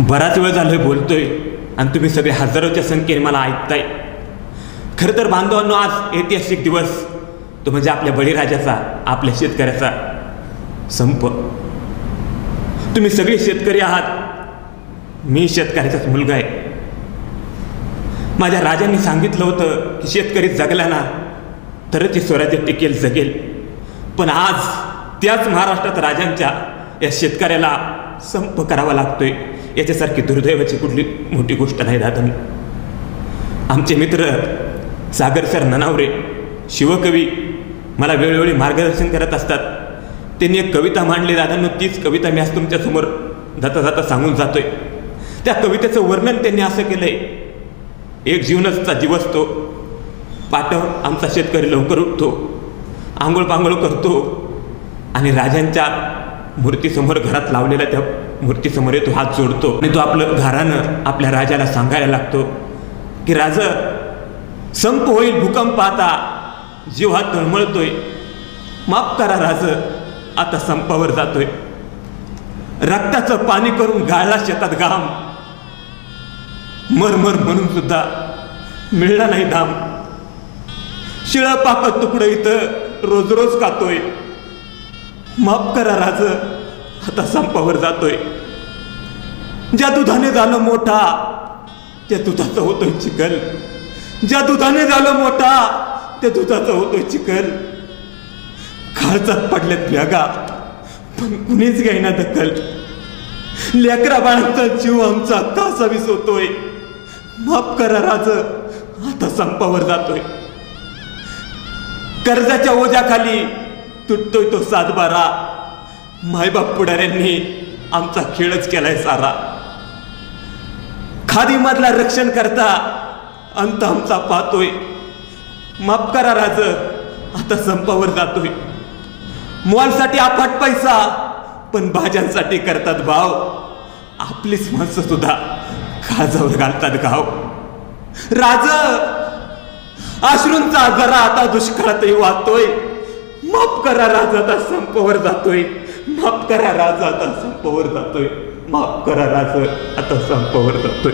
बराच वेळ झालोय बोलतोय आणि तुम्ही सगळे हजारोच्या संख्येने मला ऐकताय। खरं तर बांधवांनो, आज ऐतिहासिक दिवस तो म्हणजे आपल्या बळीराजाचा, आपल्या शेतकऱ्याचा संप। तुम्ही सगळे शेतकरी आहात, मी शेतकऱ्याचाच मुलगा आहे। माझ्या राजांनी सांगितलं होतं की शेतकरी जगला ना तरच हे स्वराज्य टिकेल, जगेल। पण आज त्याच महाराष्ट्रात राजांच्या या शेतकऱ्याला संप करावा लागतोय। याच्यासारखी दुर्दैवाची कुठली मोठी गोष्ट नाही दादा। आमचे मित्र सागर सर ननावरे, शिवकवी, मला वेळोवेळी मार्गदर्शन करत असतात। त्यांनी एक कविता मांडली दादांनो, तीच कविता मी आज तुमच्यासमोर जाता जाता सांगून जातोय। त्या कवितेचं वर्णन त्यांनी असं केलंय, एक जीवनाचा जीव असतो, पाटव आमचा शेतकरी लवकर उठतो, आंघोळ पांघोळ करतो आणि राजांच्या मूर्तीसमोर, घरात लावलेल्या त्या मूर्तीसमोर तो हात जोडतो आणि तो आपलं घरानं आपल्या राजाला सांगायला लागतो की राज, संप होईल भूकंप आता, जीव हा तळमळतोय, माफ करा राज, आता संपावर जातोय। रक्ताचं पाणी करून गाळला शेतात घाम, मरमर म्हणून सुद्धा मिळला नाही दाम। शिळं पाकं तुकडं इथं रोज रोज खातोय, माफ करा राज, आता संपावर जातोय। ज्या दुधाने झालं मोठा त्या दुधाचं होतोय चिखल, ज्या दुधाने झालं मोठा त्या दुधाचं होतोय चिखल। काळजात पडल्यात बॅगा पण कुणीच घेईना दखल, लेकरा बाळांचा जीव आमचा कासावीस होतोय, माफ करा राज, आता संपावर जातोय। कर्जाच्या ओझ्याखाली तुटतोय तो सातबारा, मायबाप पुढाऱ्यांनी आमचा खेळच केलाय सारा। खादी मधला रक्षण करता अंत आमचा पाहतोय, माफ करा राज, आता संपावर जातोय। मॉलसाठी अफाट पैसा पण भाज्यांसाठी करतात भाव, आपलीच माणसं सुद्धा काळजावर घालतात घाव। राज, अश्रूंचा जरा आता दुष्काळातही वाहतोय, माफ करा राज, आता संपावर जातोय। माफ करा राज, आता संपावर जातोय। माफ करा राज, आता संपावर जातोय।